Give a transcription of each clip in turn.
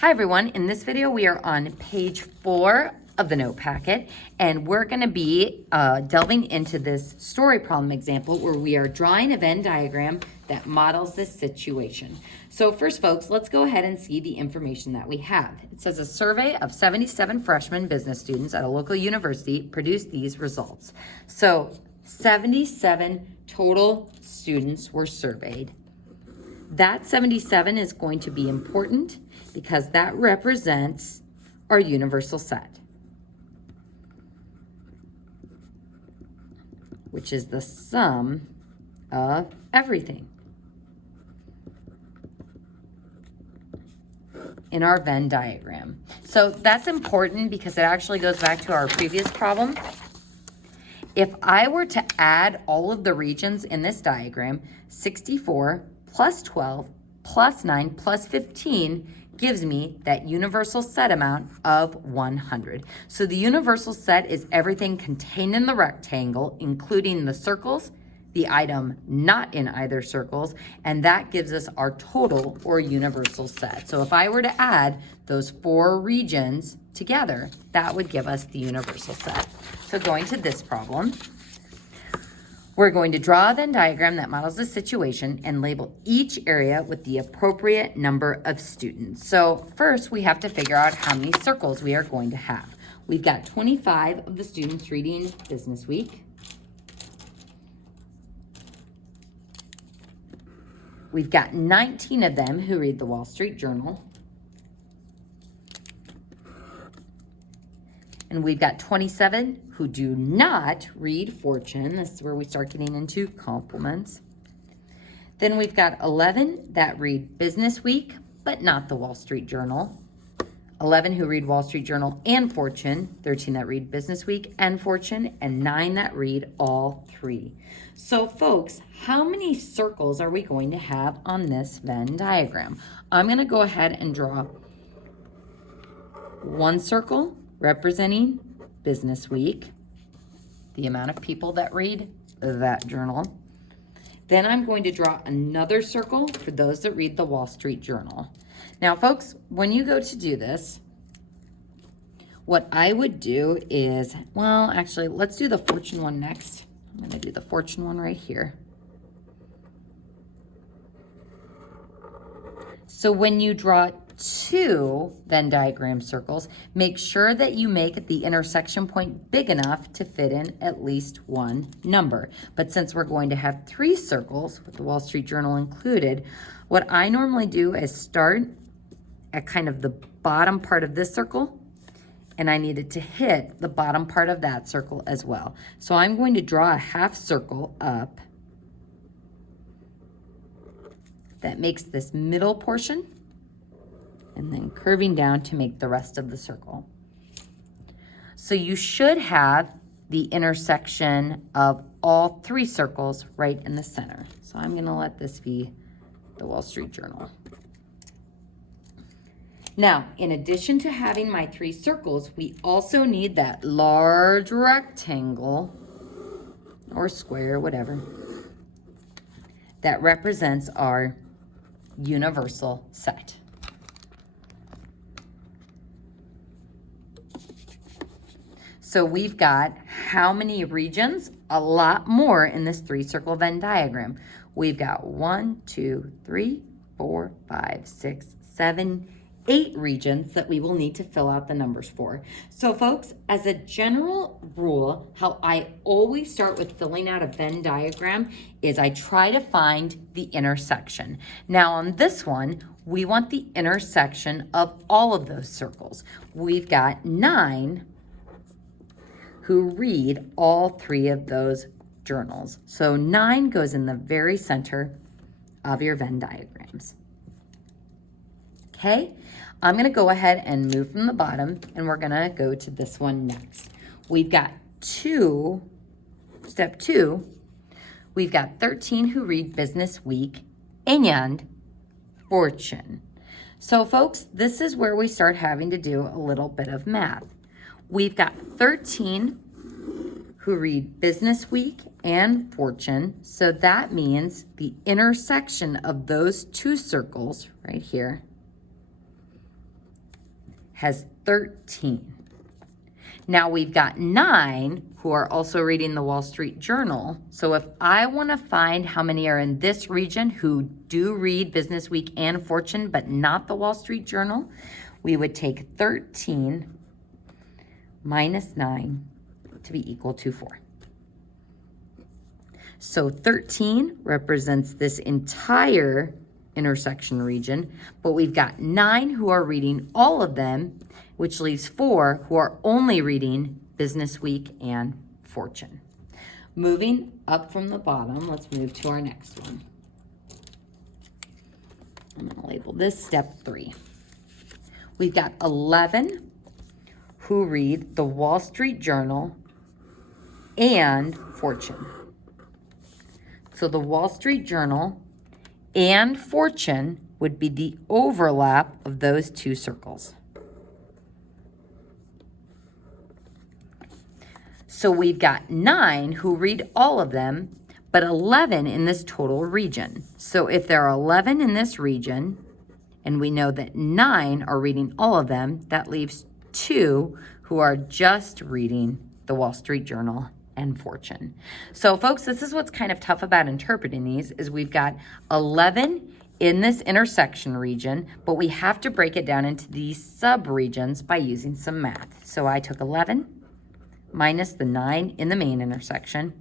Hi everyone, in this video we are on page 4 of the note packet and we're going to be delving into this story problem example where we are drawing a Venn diagram that models this situation. So first folks, let's go ahead and see the information that we have. It says a survey of 77 freshman business students at a local university produced these results. So 77 total students were surveyed. That 77 is going to be important because that represents our universal set, which is the sum of everything in our Venn diagram. So that's important because it actually goes back to our previous problem. If I were to add all of the regions in this diagram, 64 plus 12 plus 9 plus 15 gives me that universal set amount of 100. So the universal set is everything contained in the rectangle, including the circles, the item not in either circles, and that gives us our total or universal set. So if I were to add those 4 regions together, that would give us the universal set. So going to this problem, we're going to draw a Venn diagram that models the situation and label each area with the appropriate number of students. So first we have to figure out how many circles we are going to have. We've got 25 of the students reading Business Week. We've got 19 of them who read the Wall Street Journal. And we've got 27 who do not read Fortune. This is where we start getting into complements. Then we've got 11 that read Business Week, but not the Wall Street Journal. 11 who read Wall Street Journal and Fortune. 13 that read Business Week and Fortune. And 9 that read all 3. So folks, how many circles are we going to have on this Venn diagram? I'm going to go ahead and draw one circle representing Business Week, the amount of people that read that journal. Then I'm going to draw another circle for those that read the Wall Street Journal. Now, folks, when you go to do this, what I would do is, well, actually, let's do the Fortune one next. I'm going to do the Fortune one right here. So when you draw 2 Venn diagram circles, make sure that you make the intersection point big enough to fit in at least one number. But since we're going to have 3 circles with the Wall Street Journal included, what I normally do is start at kind of the bottom part of this circle, and I needed to hit the bottom part of that circle as well. So I'm going to draw a half circle up that makes this middle portion, and then curving down to make the rest of the circle. So you should have the intersection of all 3 circles right in the center. So I'm gonna let this be the Wall Street Journal. Now, in addition to having my 3 circles, we also need that large rectangle or square, whatever, that represents our universal set. So we've got how many regions? A lot more in this 3-circle Venn diagram. We've got 1, 2, 3, 4, 5, 6, 7, 8 regions that we will need to fill out the numbers for. So folks, as a general rule, how I always start with filling out a Venn diagram is I try to find the intersection. Now on this one, we want the intersection of all of those circles. We've got 9 who read all 3 of those journals. So 9 goes in the very center of your Venn diagrams. Okay, I'm gonna go ahead and move from the bottom and we're gonna go to this one next. We've got step 2, we've got 13 who read Business Week and Fortune. So folks, this is where we start having to do a little bit of math. We've got 13 who read Business Week and Fortune. So that means the intersection of those 2 circles right here has 13. Now we've got 9 who are also reading the Wall Street Journal. So if I want to find how many are in this region who do read Business Week and Fortune, but not the Wall Street Journal, we would take 13 minus 9 to be equal to 4. So 13 represents this entire intersection region, but we've got 9 who are reading all of them, which leaves 4 who are only reading Business Week and Fortune. Moving up from the bottom, let's move to our next one. I'm going to label this step 3. We've got 11 who read the Wall Street Journal and Fortune. So the Wall Street Journal and Fortune would be the overlap of those two circles. So we've got 9 who read all of them, but 11 in this total region. So if there are 11 in this region, and we know that 9 are reading all of them, that leaves 2 who are just reading the Wall Street Journal and Fortune. So folks, this is what's kind of tough about interpreting these, is we've got 11 in this intersection region, but we have to break it down into these sub-regions by using some math. So I took 11 minus the 9 in the main intersection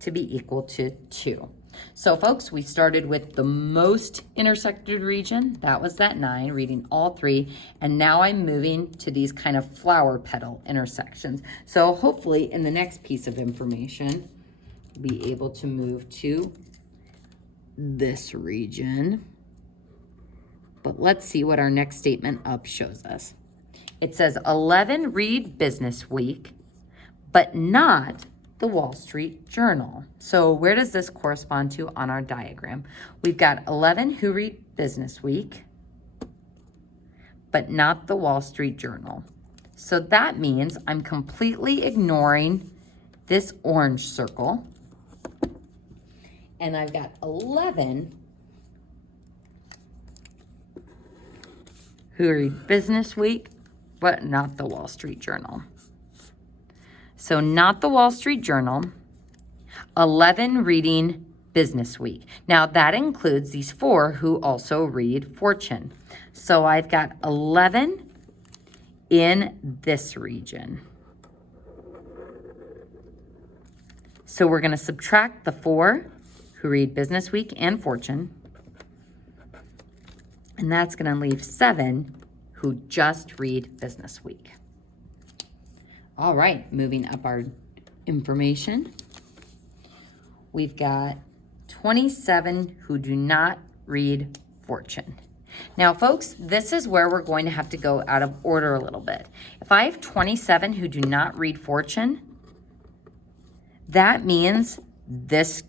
to be equal to 2. So folks, we started with the most intersected region. That was that 9, reading all 3. And now I'm moving to these kind of flower petal intersections. So hopefully in the next piece of information, we'll be able to move to this region. But let's see what our next statement up shows us. It says 11 read Business Week, but not the Wall Street Journal. So where does this correspond to on our diagram? We've got 11 who read Business Week, but not the Wall Street Journal. So that means I'm completely ignoring this orange circle, and I've got 11 who read Business Week, but not the Wall Street Journal. So not the Wall Street Journal, 11 reading Business Week. Now that includes these 4 who also read Fortune. So I've got 11 in this region. So we're going to subtract the 4 who read Business Week and Fortune. And that's going to leave 7 who just read Business Week. All right, moving up our information. We've got 27 who do not read Fortune. Now, folks, this is where we're going to have to go out of order a little bit. If I have 27 who do not read Fortune, that means this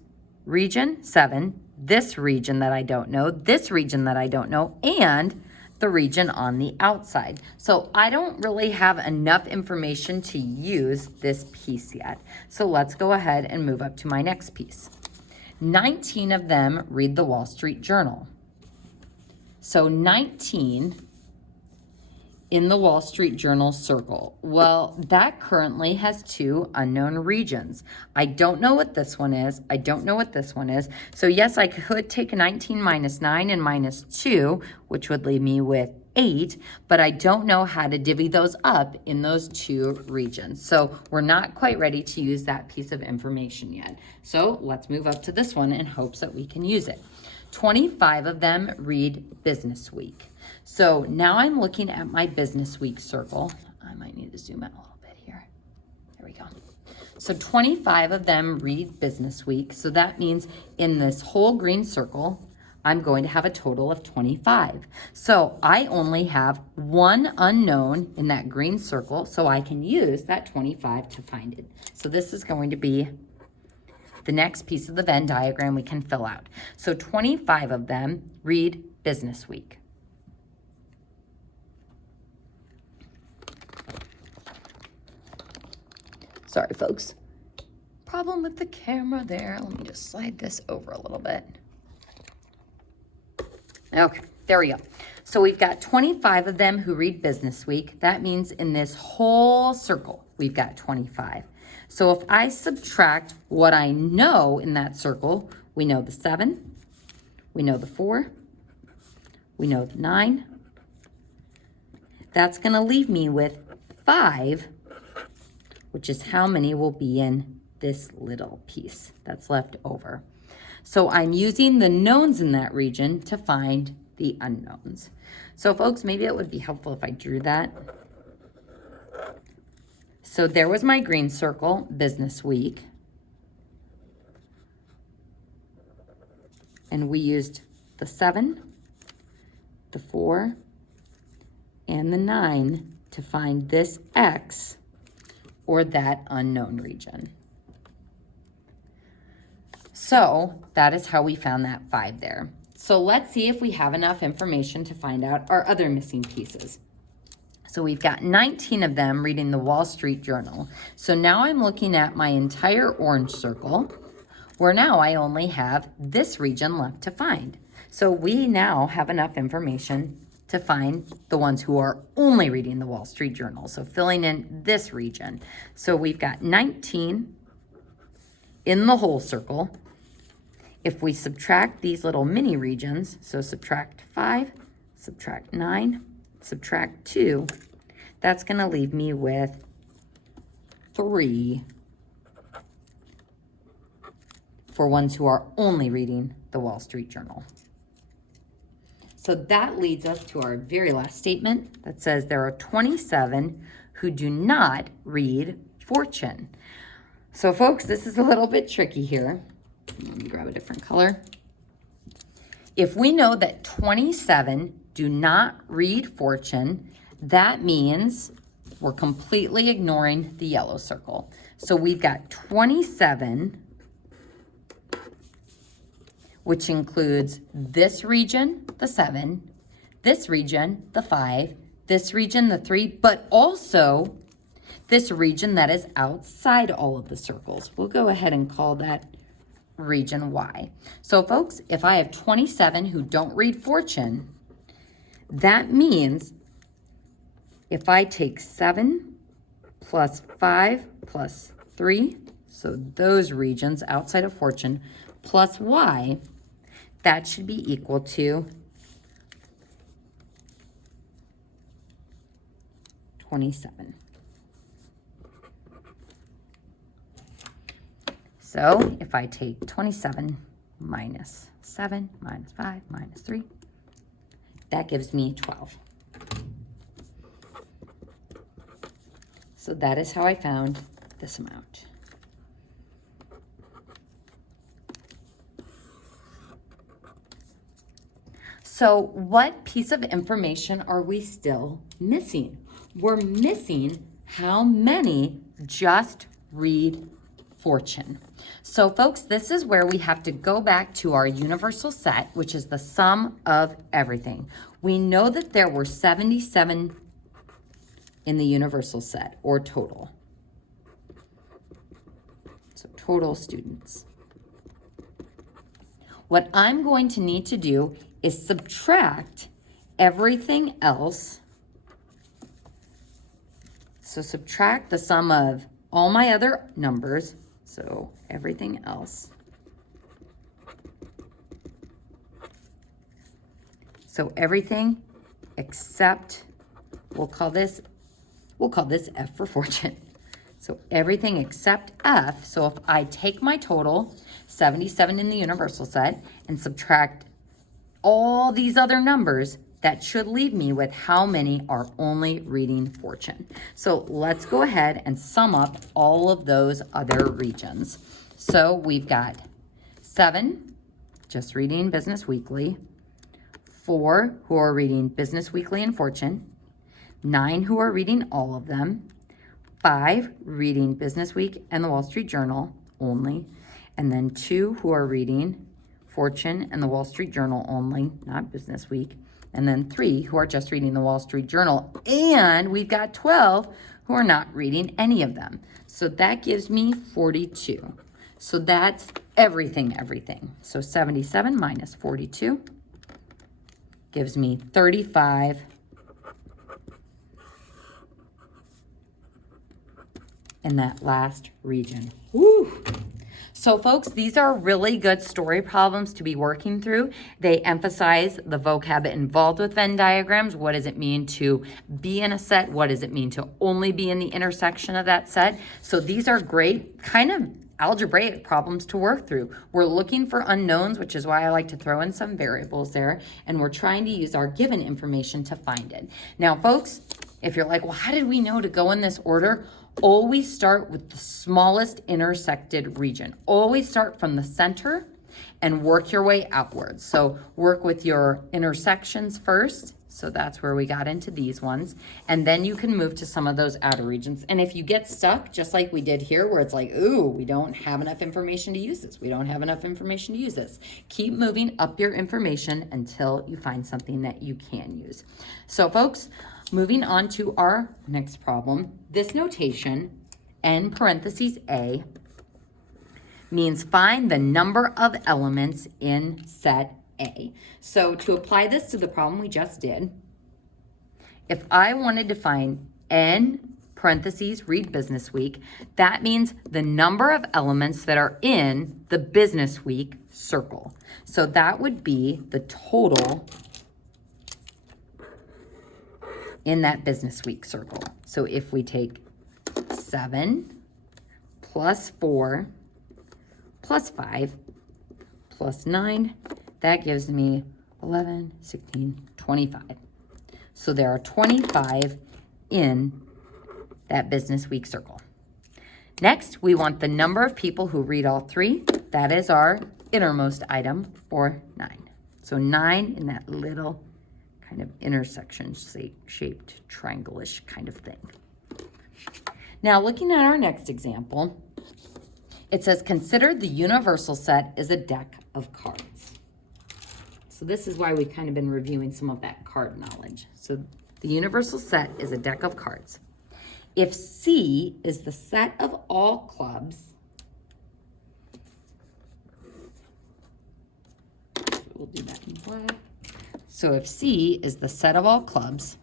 region, 7, this region that I don't know, this region that I don't know, and the region on the outside. So I don't really have enough information to use this piece yet. So let's go ahead and move up to my next piece. 19 of them read the Wall Street Journal. So 19 in the Wall Street Journal circle. Well, that currently has 2 unknown regions. I don't know what this one is. I don't know what this one is. So yes, I could take 19 minus 9 and minus 2, which would leave me with 8, but I don't know how to divvy those up in those 2 regions. So we're not quite ready to use that piece of information yet. So let's move up to this one in hopes that we can use it. 25 of them read Business Week. So now I'm looking at my Business Week circle. I might need to zoom out a little bit here. There we go. So 25 of them read Business Week. So that means in this whole green circle, I'm going to have a total of 25. So I only have 1 unknown in that green circle, so I can use that 25 to find it. So this is going to be the next piece of the Venn diagram we can fill out. So 25 of them read Business Week. Sorry, folks. Problem with the camera there. Let me just slide this over a little bit. Okay, there we go. So we've got 25 of them who read Business Week. That means in this whole circle, we've got 25. So if I subtract what I know in that circle, we know the 7, we know the 4, we know the 9. That's going to leave me with 5, which is how many will be in this little piece that's left over. So I'm using the knowns in that region to find the unknowns. So folks, maybe it would be helpful if I drew that. So there was my green circle, Business Week. And we used the 7, the 4, and the 9 to find this X, or that unknown region. So that is how we found that 5 there. So let's see if we have enough information to find out our other missing pieces. So we've got 19 of them reading the Wall Street Journal. So now I'm looking at my entire orange circle, where now I only have this region left to find. So we now have enough information to find the ones who are only reading the Wall Street Journal. So filling in this region. So we've got 19 in the whole circle. If we subtract these little mini regions, so subtract 5, subtract 9, subtract 2, that's going to leave me with 3 for ones who are only reading the Wall Street Journal. So that leads us to our very last statement that says there are 27 who do not read Fortune. So folks, this is a little bit tricky here. Let me grab a different color. If we know that 27 do not read Fortune, that means we're completely ignoring the yellow circle. So we've got 27, which includes this region, the 7, this region, the 5, this region, the 3, but also this region that is outside all of the circles. We'll go ahead and call that region Y. So folks, if I have 27 who don't read Fortune, that means if I take 7 plus 5 plus 3, so those regions outside of Fortune, plus Y, that should be equal to 27. So if I take 27 minus 7 minus 5 minus 3, that gives me 12. So that is how I found this amount. So what piece of information are we still missing? We're missing how many just read Fortune. So folks, this is where we have to go back to our universal set, which is the sum of everything. We know that there were 77 in the universal set, or total. So total students. What I'm going to need to do is subtract everything else. So subtract the sum of all my other numbers, so everything else. So everything except, we'll call this F for Fortune. So everything except F. So if I take my total, 77 in the universal set, and subtract all these other numbers, that should leave me with how many are only reading Fortune. So let's go ahead and sum up all of those other regions. So we've got 7 just reading Business Weekly, 4 who are reading Business Weekly and Fortune, 9 who are reading all of them, 5 reading Business Week and the Wall Street Journal only, and then 2 who are reading Fortune and the Wall Street Journal only, not Business Week, and then 3 who are just reading the Wall Street Journal, and we've got 12 who are not reading any of them. So that gives me 42. So that's everything. So 77 minus 42 gives me 35 in that last region. Woo! So folks, these are really good story problems to be working through. They emphasize the vocab involved with Venn diagrams. What does it mean to be in a set? What does it mean to only be in the intersection of that set? So these are great kind of algebraic problems to work through. We're looking for unknowns, which is why I like to throw in some variables there, and we're trying to use our given information to find it. Now folks, if you're like, well, how did we know to go in this order? Always start with the smallest intersected region. Always start from the center and work your way outwards. So work with your intersections first. So that's where we got into these ones. And then you can move to some of those outer regions. And if you get stuck, just like we did here, where it's like, ooh, we don't have enough information to use this. We don't have enough information to use this. Keep moving up your information until you find something that you can use. So folks, moving on to our next problem, this notation, n parentheses a, means find the number of elements in set A. So to apply this to the problem we just did, if I wanted to find n parentheses, read business week, that means the number of elements that are in the business week circle. So that would be the total in that business week circle. So if we take 7 plus 4 plus 5 plus 9, that gives me 11, 16, 25. So there are 25 in that business week circle. Next, we want the number of people who read all three. That is our innermost item, or 9. So 9 in that little kind of intersection shaped triangle-ish kind of thing. Now, looking at our next example, it says, consider the universal set is a deck of cards. So this is why we've kind of been reviewing some of that card knowledge. So the universal set is a deck of cards. If C is the set of all clubs, we'll do that in black. So if C is the set of all clubs,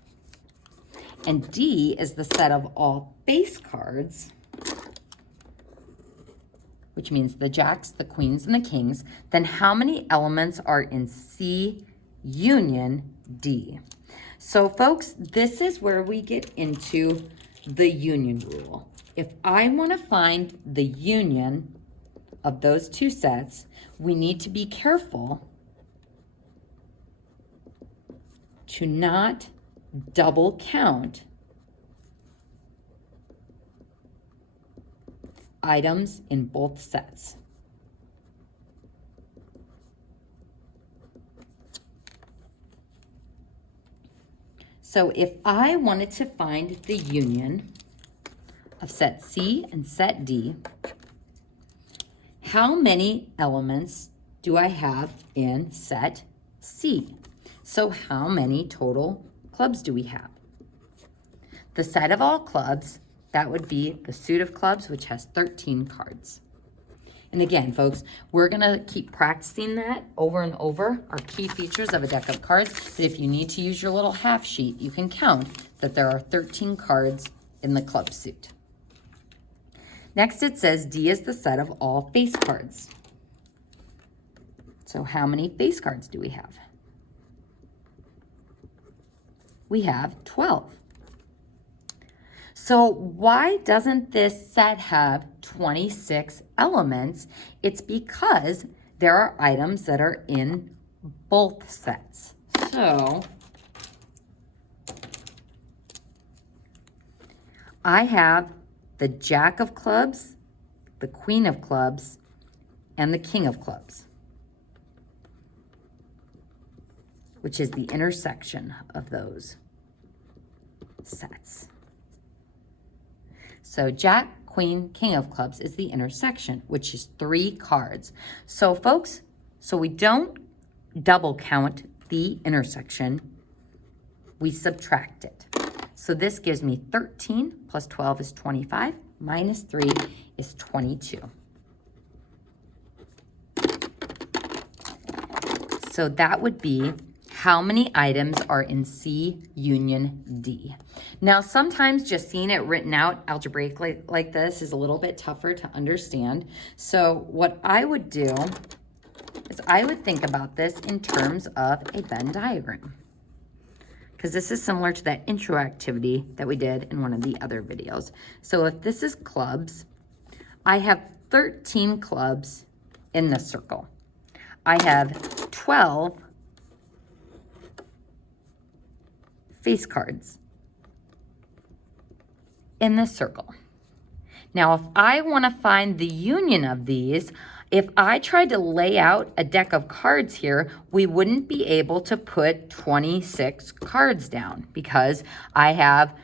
and D is the set of all face cards, which means the jacks, the queens, and the kings, then how many elements are in C union D? So folks, this is where we get into the union rule. If I want to find the union of those two sets, we need to be careful to not double count items in both sets. So if I wanted to find the union of set C and set D, how many elements do I have in set C? So how many total clubs do we have? The set of all clubs, that would be the suit of clubs, which has 13 cards. And again, folks, we're gonna keep practicing that over and over, our key features of a deck of cards. But if you need to use your little half sheet, you can count that there are 13 cards in the club suit. Next, it says D is the set of all face cards. So how many face cards do we have? We have 12. So why doesn't this set have 26 elements? It's because there are items that are in both sets. So I have the Jack of clubs, the Queen of clubs, and the King of clubs, which is the intersection of those sets. So Jack, Queen, King of clubs is the intersection, which is 3 cards. So folks, so we don't double count the intersection, we subtract it. So this gives me 13 plus 12 is 25, minus 3 is 22. So that would be how many items are in C union D. Now, sometimes just seeing it written out algebraically like this is a little bit tougher to understand. So what I would do is I would think about this in terms of a Venn diagram, because this is similar to that intro activity that we did in one of the other videos. So if this is clubs, I have 13 clubs in this circle. I have 12 face cards in this circle. Now, if I want to find the union of these, if I tried to lay out a deck of cards here, we wouldn't be able to put 26 cards down because I have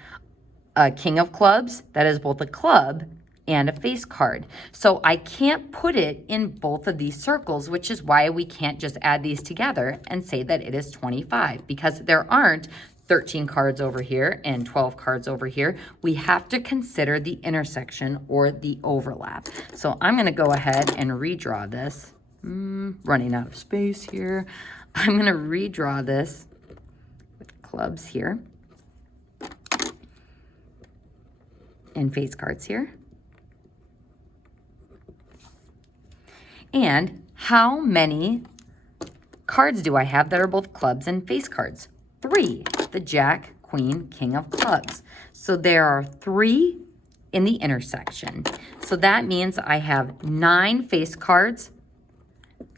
a king of clubs that is both a club and a face card. So I can't put it in both of these circles, which is why we can't just add these together and say that it is 25, because there aren't 13 cards over here and 12 cards over here. We have to consider the intersection or the overlap. So I'm going to go ahead and redraw this. Running out of space here. I'm going to redraw this with clubs here and face cards here. And how many cards do I have that are both clubs and face cards? 3, the jack, queen, king of clubs. So there are 3 in the intersection. So that means I have 9 face cards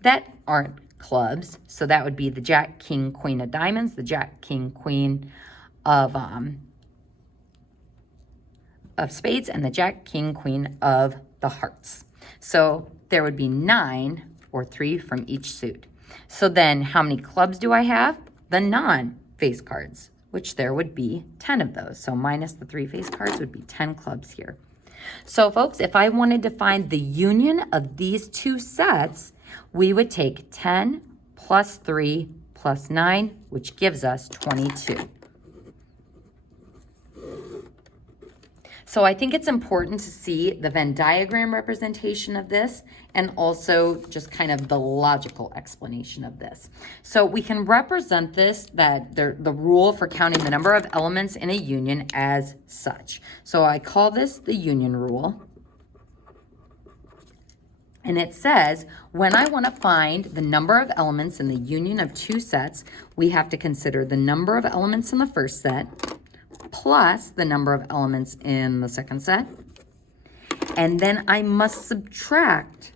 that aren't clubs. So that would be the jack, king, queen of diamonds, the jack, king, queen of spades, and the jack, king, queen of the hearts. So there would be 9 or 3 from each suit. So then how many clubs do I have? The non-face cards, which there would be 10 of those. So minus the 3 face cards would be 10 clubs here. So folks, if I wanted to find the union of these two sets, we would take 10 plus 3 plus 9, which gives us 22. So I think it's important to see the Venn diagram representation of this and also just kind of the logical explanation of this. So we can represent this, that the rule for counting the number of elements in a union as such. So I call this the union rule. And it says, when I want to find the number of elements in the union of two sets, we have to consider the number of elements in the first set plus the number of elements in the second set. And then I must subtract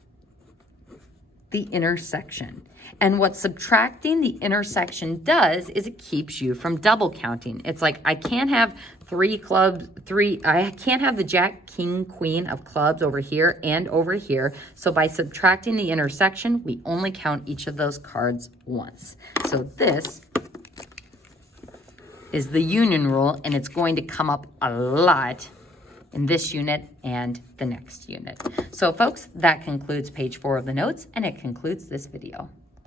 the intersection. And what subtracting the intersection does is it keeps you from double counting. It's like I can't have I can't have the jack, king, queen of clubs over here and over here. So by subtracting the intersection, we only count each of those cards once. So this is the union rule, and it's going to come up a lot in this unit and the next unit. So folks, that concludes page 4 of the notes, and it concludes this video.